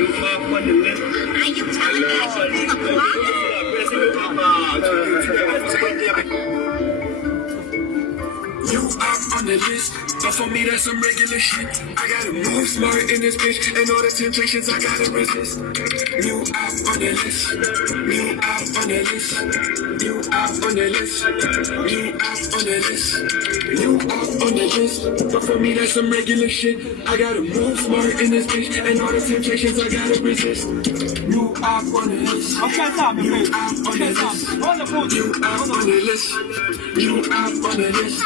You up on the list, but for me that's some regular shit. I gotta move smart in this bitch, and all the temptations I gotta resist. You up on the list, you up on the list, you up on the list, you up on the list, you up on the list, but for me that's some regular shit. I gotta move smart in this bitch, and all the temptations I gotta resist. You up on the list, you up on the list, you up on the list, you up on the list.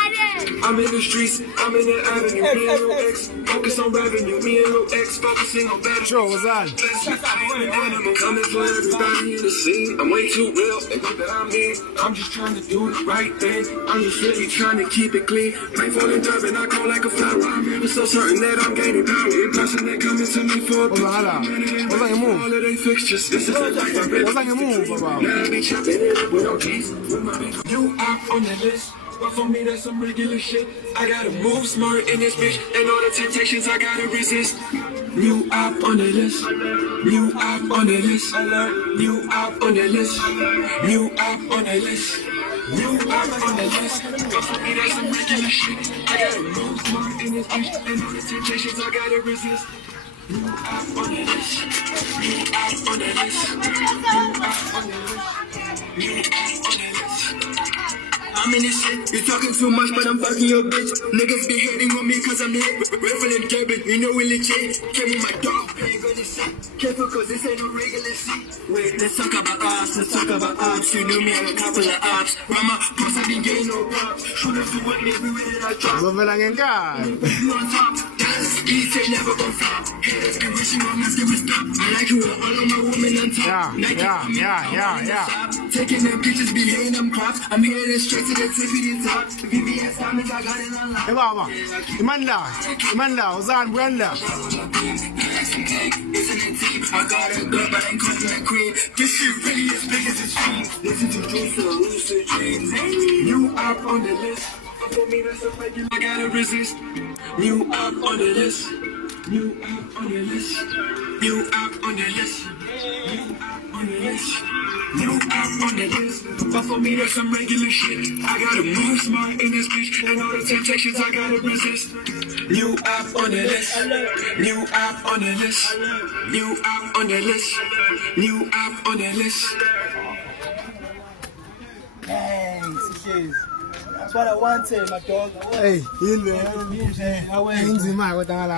I'm in the streets, I'm in the avenue, me and Lil X, focus on revenue, me and Lil X, focusing on better. Sure, what's that? Animal coming for everybody in the scene. I'm way too real, they think that I'm mean. I'm just trying to do the right thing. I'm just really trying to keep it clean. Rainfall and dove and I call like a flower. I'm really so certain that I'm gaining power. Every person that coming to me for a picture. What's on your move? All of they fixtures. This is the life I really. What's on your move, about? Now I be chopping it with no cheese. You up on the list. But for me, that's some regular shit. I gotta move smart in this bitch, and all the temptations I gotta resist. You up on the list. You up on the list. You up on the list. You up on the list. You up on the list. But for me, that's some regular shit. I gotta move smart in this bitch, and all the temptations I gotta resist. You up on the list. You up on the list. You up on the list. You up on the list. I'm in this shit, you talking too much, but I'm fucking your bitch. Niggas be hating on me cause I'm lit. Riffle and Durbin, you know we legit. Give me my dog, ain't gonna sit. Careful cause this ain't no regular shit. Wait, let's talk about ops, let's talk about ops. You knew me on a couple of ops. Rama, cause I didn't get no props. Shooters do what everywhere that I drop. Lo velan en cara. You on top, that's easy, never gon' stop. Haters be wishing on us, give us stop. I like you with all of my women on top. Yeah. Taking them pictures, be hating them crops. I'm headed straight to the tippity top. VVS diamonds, I got it unlocked. Hey, Baba. Imanda, Ozan, Brenda. I got a girl, but ain't cooking that cream. This shit really as big as it seems. Listen to Juice or Rooster Dreams. You up on the list. For me, that's a regular. I gotta resist. You up on the list. You up on the list. You up on the list. You up on the list. You up on the list. But for me, that's some regular shit. I gotta move smart in this bitch, and all the temptations I gotta resist. You up on the list. You up on the list. You up on the list. You up on the list. Thanks, that's what I wanted, my dog. Hey, inzima kodwa ngala.